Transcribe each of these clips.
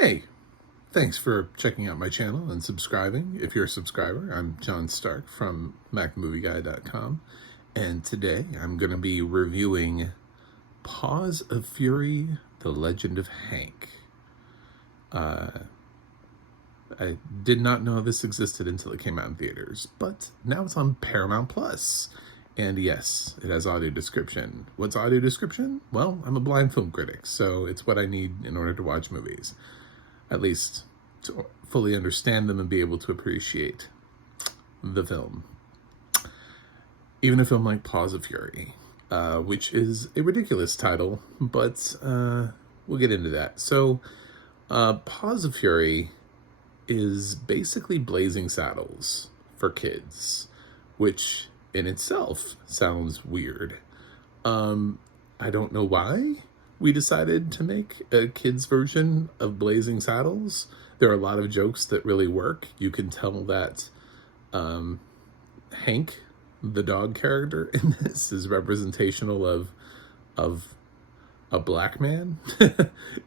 Hey, thanks for checking out my channel and subscribing. If you're a subscriber, I'm John Stark from movieguy.com, and today I'm going to be reviewing Paws of Fury, The Legend of Hank. I did not know this existed until it came out in theaters, but now it's on Paramount Plus. And yes, it has audio description. What's audio description? Well, I'm a blind film critic, so it's what I need in order to watch movies. At least to fully understand them and be able to appreciate the film. Even a film like Paws of Fury, which is a ridiculous title, but we'll get into that. So, Paws of Fury is basically Blazing Saddles for kids, which in itself sounds weird. I don't know why we decided to make a kid's version of Blazing Saddles. There are a lot of jokes that really work. You can tell that Hank, the dog character in this, is representational of a black man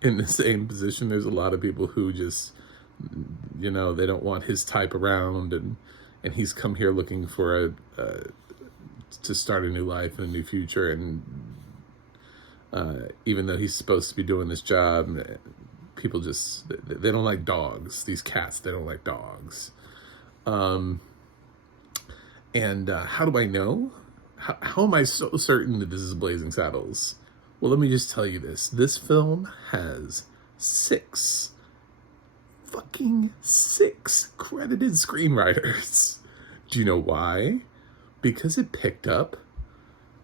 in the same position. There's a lot of people who just, they don't want his type around, and he's come here looking for to start a new life and a new future, and even though he's supposed to be doing this job, people just, they don't like dogs. These cats, they don't like dogs. And how do I know? How am I so certain that this is Blazing Saddles? Well, let me just tell you this. This film has six credited screenwriters. Do you know why? Because it picked up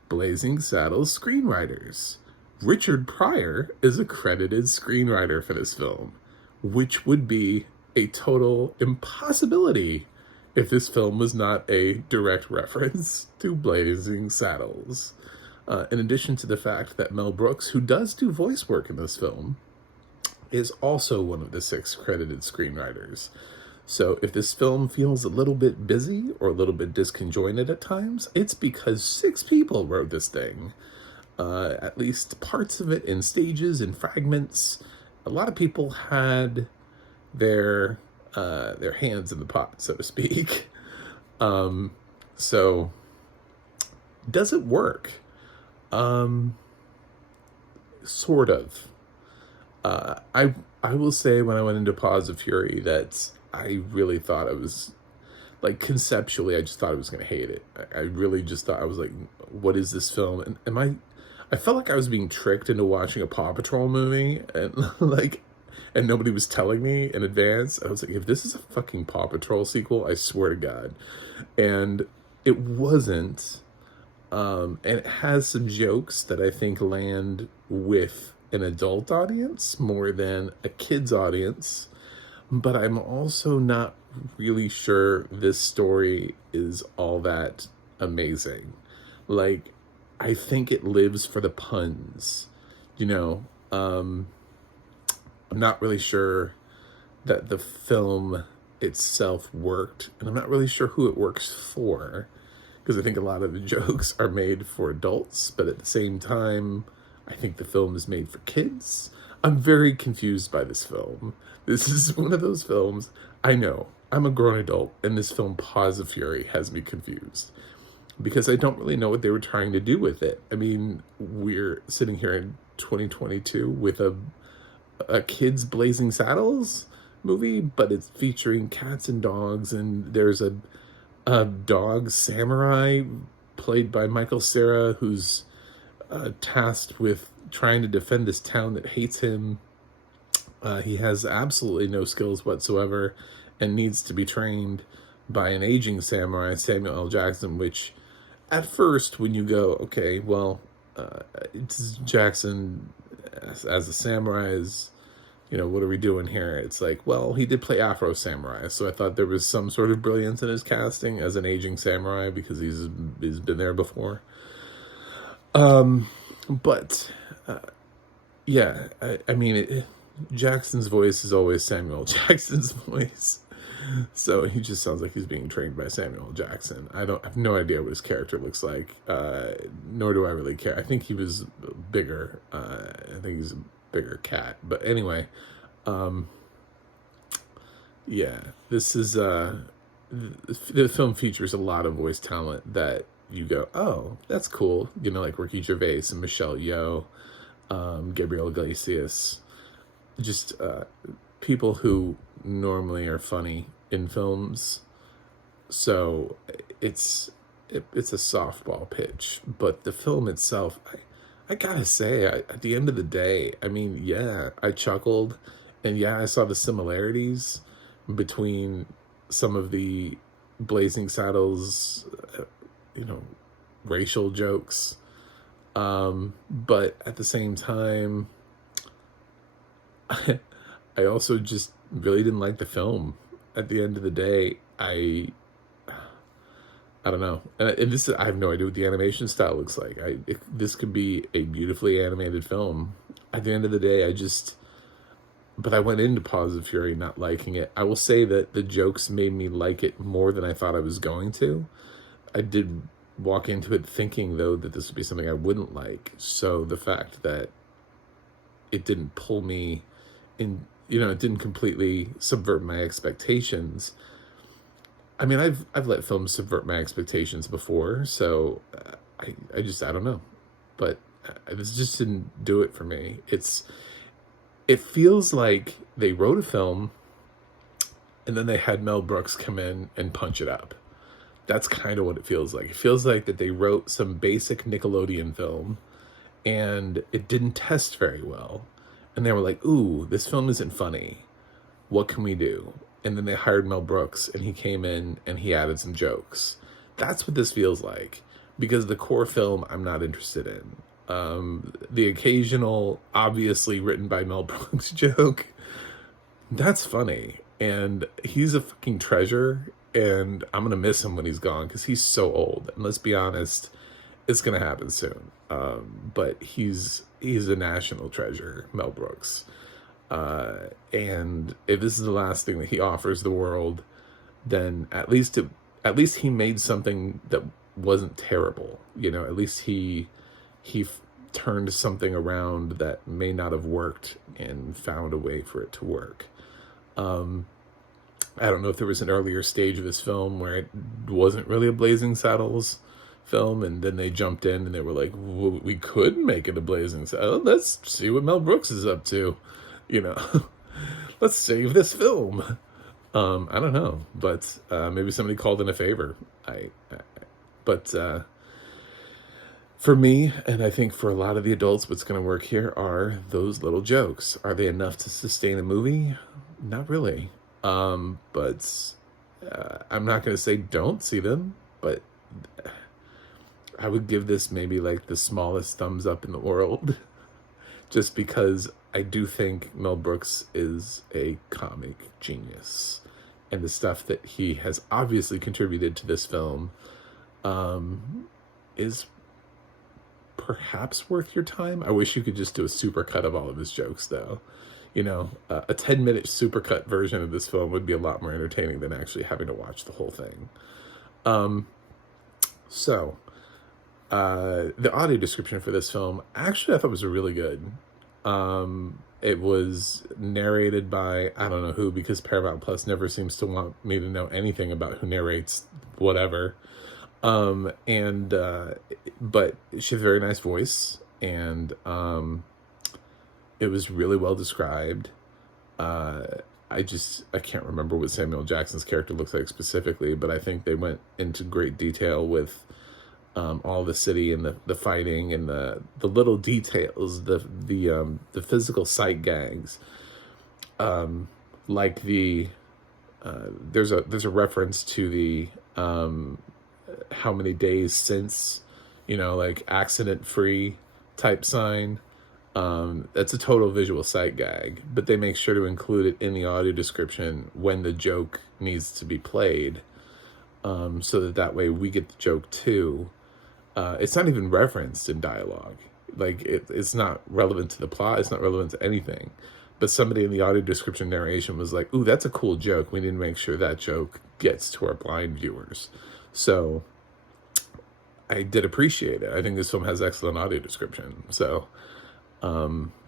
Blazing Saddles screenwriters. Richard Pryor is a credited screenwriter for this film, which would be a total impossibility if this film was not a direct reference to Blazing Saddles. In addition to the fact that Mel Brooks, who does do voice work in this film, is also one of the six credited screenwriters. So if this film feels a little bit busy or a little bit disconjointed at times, it's because six people wrote this thing. At least parts of it in stages and fragments. A lot of people had their hands in the pot, so to speak. So does it work? Sort of. I will say when I went into Paws of Fury that I really thought it was, like, conceptually, I just thought I was going to hate it. I really just thought, I was like, what is this film? And I felt like I was being tricked into watching a Paw Patrol movie, and and nobody was telling me in advance. I was like, if this is a fucking Paw Patrol sequel, I swear to God. And it wasn't. And it has some jokes that I think land with an adult audience more than a kid's audience. But I'm also not really sure this story is all that amazing. Like, I think it lives for the puns, I'm not really sure that the film itself worked, and I'm not really sure who it works for, because I think a lot of the jokes are made for adults, but at the same time, I think the film is made for kids. I'm very confused by this film. This is one of those films, I know, I'm a grown adult, and this film, Paws of Fury, has me confused. Because I don't really know what they were trying to do with it. I mean, we're sitting here in 2022 with a kids Blazing Saddles movie, but it's featuring cats and dogs, and there's a dog samurai played by Michael Cera, who's tasked with trying to defend this town that hates him. He has absolutely no skills whatsoever and needs to be trained by an aging samurai, Samuel L. Jackson, which at first when you go, okay, well, it's Jackson as a samurai is, what are we doing here? It's like, well, he did play Afro Samurai, so I thought there was some sort of brilliance in his casting as an aging samurai because he's been there before. But yeah, I mean, Jackson's voice is always Samuel Jackson's voice. So he just sounds like he's being trained by Samuel Jackson. I have no idea what his character looks like, nor do I really care. I think he was bigger. I think he's a bigger cat. But anyway, Yeah, this is the film features a lot of voice talent that you go, oh, that's cool. You know, like Ricky Gervais and Michelle Yeoh, Gabriel Iglesias, just people who normally are funny in films. So it's a softball pitch, but the film itself, I gotta say, at the end of the day, I mean, yeah, I chuckled, and yeah, I saw the similarities between some of the Blazing Saddles, you know, racial jokes, but at the same time, I also just really didn't like the film. At the end of the day, I don't know. And this I have no idea what the animation style looks like. This could be a beautifully animated film. At the end of the day, but I went into Paws of Fury not liking it. I will say that the jokes made me like it more than I thought I was going to. I did walk into it thinking, though, that this would be something I wouldn't like. So the fact that it didn't pull me in, you know, it didn't completely subvert my expectations. I mean, I've let films subvert my expectations before, so I don't know, but this just didn't do it for me. It feels like they wrote a film, and then they had Mel Brooks come in and punch it up. That's kind of what it feels like. It feels like that they wrote some basic Nickelodeon film, and it didn't test very well, and they were like, "Ooh, this film isn't funny. What can we do?" And then they hired Mel Brooks, and he came in and he added some jokes. That's what this feels like, because the core film I'm not interested in. The occasional, obviously written by Mel Brooks joke, that's funny. And he's a fucking treasure, and I'm going to miss him when he's gone, because he's so old. And let's be honest, it's going to happen soon. But he's a national treasure, Mel Brooks. And if this is the last thing that he offers the world, then at least he made something that wasn't terrible. You know, at least he turned something around that may not have worked and found a way for it to work. I don't know if there was an earlier stage of this film where it wasn't really a Blazing Saddles film, and then they jumped in and they were like, well, we could make it a Blazing Saddles. Let's see what Mel Brooks is up to. You know, let's save this film. I don't know, but maybe somebody called in a favor. But for me, and I think for a lot of the adults, what's going to work here are those little jokes. Are they enough to sustain a movie? Not really. But I'm not going to say don't see them, but I would give this maybe like the smallest thumbs up in the world, just because I do think Mel Brooks is a comic genius, and the stuff that he has obviously contributed to this film is perhaps worth your time. I wish you could just do a supercut of all of his jokes, though. You know, a 10-minute supercut version of this film would be a lot more entertaining than actually having to watch the whole thing. So, the audio description for this film, actually, I thought was really good. It was narrated by, I don't know who, because Paramount Plus never seems to want me to know anything about who narrates whatever. But she has a very nice voice, and it was really well described. I can't remember what Samuel Jackson's character looks like specifically, but I think they went into great detail with all the city and the fighting and the little details, the physical sight gags, like there's a reference to the how many days since, you know, like accident free type sign. That's a total visual sight gag, but they make sure to include it in the audio description when the joke needs to be played, so that way we get the joke too. It's not even referenced in dialogue. Like, it's not relevant to the plot. It's not relevant to anything. But somebody in the audio description narration was like, ooh, that's a cool joke. We need to make sure that joke gets to our blind viewers. So I did appreciate it. I think this film has excellent audio description. So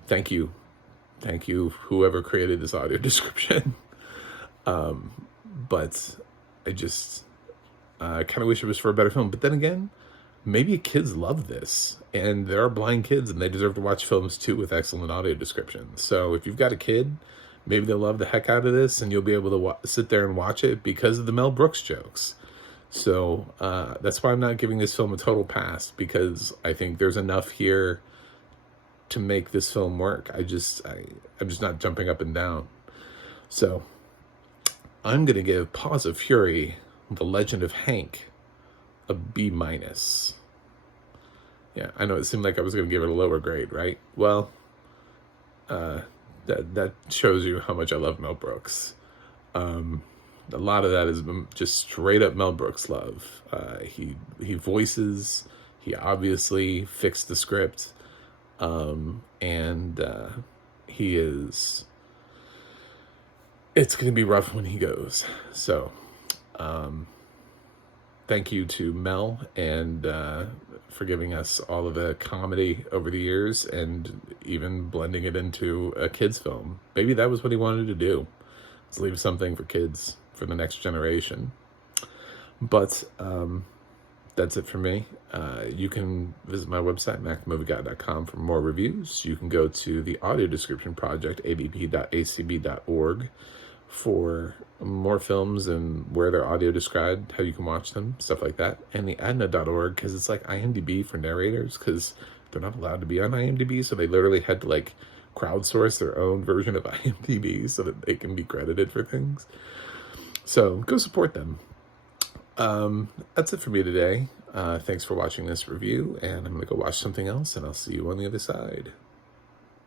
thank you, Thank you, whoever created this audio description. But I just kind of wish it was for a better film. But then again, maybe kids love this, and there are blind kids, and they deserve to watch films too with excellent audio descriptions. So if you've got a kid, maybe they'll love the heck out of this, and you'll be able to sit there and watch it because of the Mel Brooks jokes. So that's why I'm not giving this film a total pass, because I think there's enough here to make this film work. I'm just not jumping up and down. So I'm going to give Paws of Fury, The Legend of Hank, a B-. Yeah, I know it seemed like I was going to give it a lower grade, right? Well, that shows you how much I love Mel Brooks. A lot of that is just straight up Mel Brooks love. He voices. He obviously fixed the script, and he is. It's going to be rough when he goes. So, thank you to Mel and for giving us all of the comedy over the years and even blending it into a kid's film. Maybe that was what he wanted to do. Let's leave something for kids, for the next generation. But that's it for me. You can visit my website, macmovieguy.com, for more reviews. You can go to the audio description project, abp.acb.org, for more films and where they're audio described, how you can watch them, stuff like that. And the adna.org, because it's like IMDb for narrators, because they're not allowed to be on IMDb, so they literally had to like crowdsource their own version of IMDb so that they can be credited for things. So go support them. That's it for me today. Thanks for watching this review, and I'm going to go watch something else, and I'll see you on the other side.